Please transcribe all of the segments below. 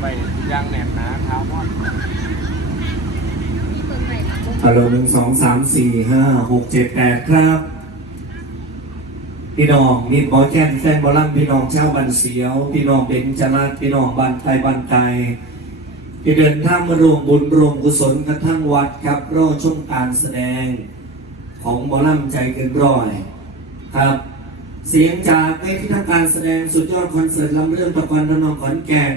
ไปยางแหนบหนาเท้ามอฮัลโหลหนึ่งสองสามสี่ห้าหกเจ็ดแปดครับ พี่น้องมีบอแกนแฟนบอลลัมพี่น้องเช้าบันเสียว พี่น้องเบญจรัตน์พี่น้องบันไทยบันไทยที่เดินทางมารวมบุญรวมกุศลกันทั้งวัดครับรอชมการแสดงของบอลลัมใจเกินร้อยครับเสียงจากในที่ทำการแสดงสุดยอดคอนเสิร์ตลำเรื่องตะวันระนองขอนแก่น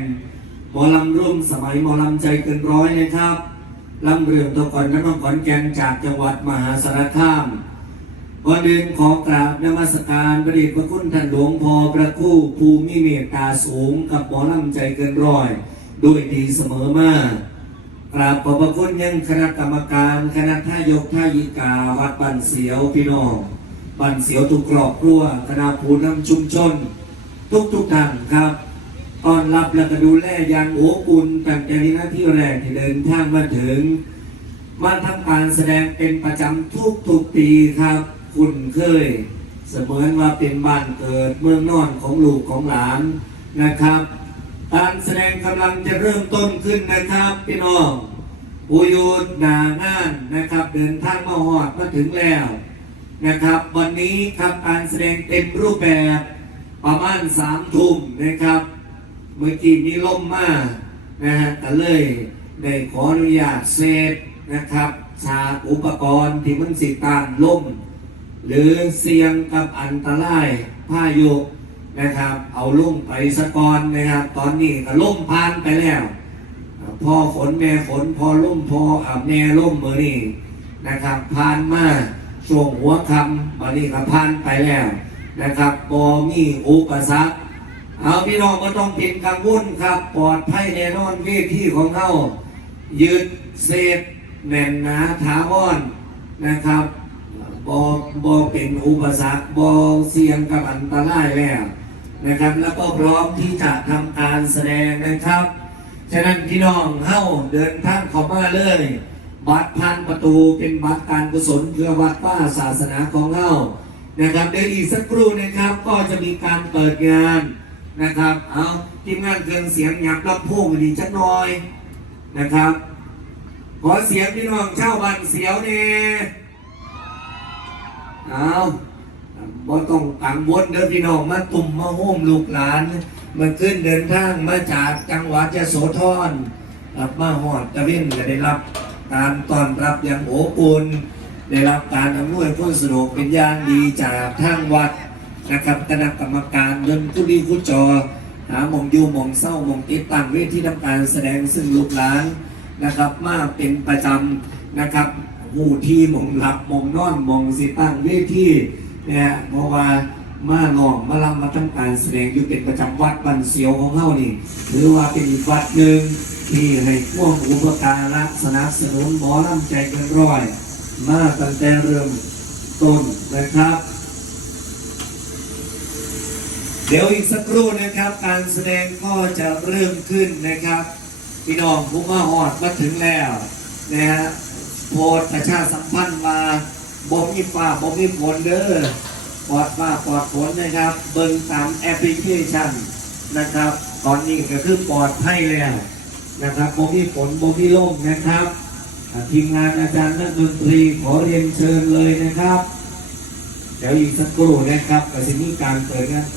หมอลำร่วมสมัยหมอลำใจเกินร้อยนะครับลำเรื่องตะวันนองขอนแก่นจากจังหวัดมหาสารคามก่อนอื่นขอกราบนมัสการประเดชพระคุณท่านหลวงพ่อพระคู่ภูมิเมตตาสูงกับหมอลำใจเกินร้อยด้วยดีเสมอมากกราบขอบพระคุณยังคณะกรรมการคณะท่ายกท่ายิกาวัดบันเสียวพี่น้องบันเสียวทุกกรอบครัวคณะผู้นำชุมชน ทุกทุกท่านครับ ต้อนรับและก็ดูแลอย่างโอบอุ่นตั้งแต่วินาที่แรกที่เดินทางมาถึง มาทำการแสดงเป็นประจำทุกทุกปีครับ คุณเคย เสมือนว่าเป็นบ้านเกิดเมืองนอนของลูกของหลานนะครับการแสดงกำลังจะเริ่มต้นขึ้นนะครับพี่น้องผู้อยูหนางานนะครับ เดินทางมาหอดมาถึงแล้วนะครับ วันนี้ครับการแสดงเต็มรูปแบบประมาณสามทุ่มนะครับ มื่อกี้มีลมมากนะฮะก็เลยได้ขออนุญาตเซฟนะครับฉาอุปกรณ์ที่มันสิตานลมหรือเสี่ยงกับอันตรายพายุนะครับ เอาลุ่มไปสะกอนนะครับ ตอนนี้ก็ล่มพานไปแล้วพอฝนแม่ฝนพอล่มพออาบแม่ล่มมือนี่นะครับพานมาช่วงหัวคำวันนี้ก็พานไปแล้วนะครับบอมีอุปสรรค เอาพี่น้องก็ต้องเป็นกังวลครับ ปลอดภัยแน่นอนเวทีของเขายืดเซฟแน่นหนาถาวรนะครับบอบอเป็นอุปสรรคบอเสี่ยงกับอันตรายแล้วนะครับ แล้วก็พร้อมที่จะทำการแสดงนะครับ ฉะนั้นพี่น้องเข้าเดินทางเข้ามาเลย บัตรพันประตูเป็นบัตรการกุศลเพื่อวัดป้าศาสนาของเรานะครับเดี๋ยวอีกสักครู่นะครับก็จะมีการเปิดงาน นะครับ เอาทีมงานเครื่องเสียงหยับรับโพงดีจักหน่อยนะครับ ขอเสียงพี่น้องเช่าบันเสียวเนี่ยเอาบ่ต้องกังวลเด้อพี่น้องมาตุ่มมาโฮมลูกหลาน มาขึ้นเดินทางมาจากจังหวัดยะโสธรกลับมาหอดตะเวนก็ได้รับการต้อนรับอย่างโอบอุ่นได้รับการอำนวยความสะดวกเป็นอย่างดีจากทางวัด นะครับคณะกรรมการยนต์ผู้ดีผู้จอ หาหมองยูหมองเศร้าหมองติดตั้งเวทีทำการแสดงซึ่งลูกหลานนะครับ มาเป็นประจำนะครับหูที่หมองหลับหมองนอนหมองสิตั้งเวทีเนี่ยเพราะว่ามาลองมาลำมาทำการแสดงอยู่เป็นประจำวัดบันเสียวของเฮานี่หรือว่าเป็นวัดหนึ่งที่ให้พวกอุปการะสนับสนุนหมอลำใจเกันร้อย มาตั้งแต่เริ่มต้นนะครับ เดี๋ยวอีกสักครู่นะครับ การแสดงก็จะเริ่มขึ้นนะครับพี่น้องผู้มาหอดมาถึงแล้วนะฮะโพสต์ประชาสัมพันธ์มาบ่มีฟ้าบ่มีฝนเด้อปลอดฟ้าปลอดฝนนะครับ เบิ่งตามแอปพลิเคชันนะครับ ตอนนี้ก็คือปลอดภัยแล้วนะครับบ่มีฝนบ่มีลมนะครับทีมงานอาจารย์นักดนตรีขอเรียนเชิญเลยนะครับ เดี๋ยวอีกสักครู่นะครับก็จะมีการเปิดงาน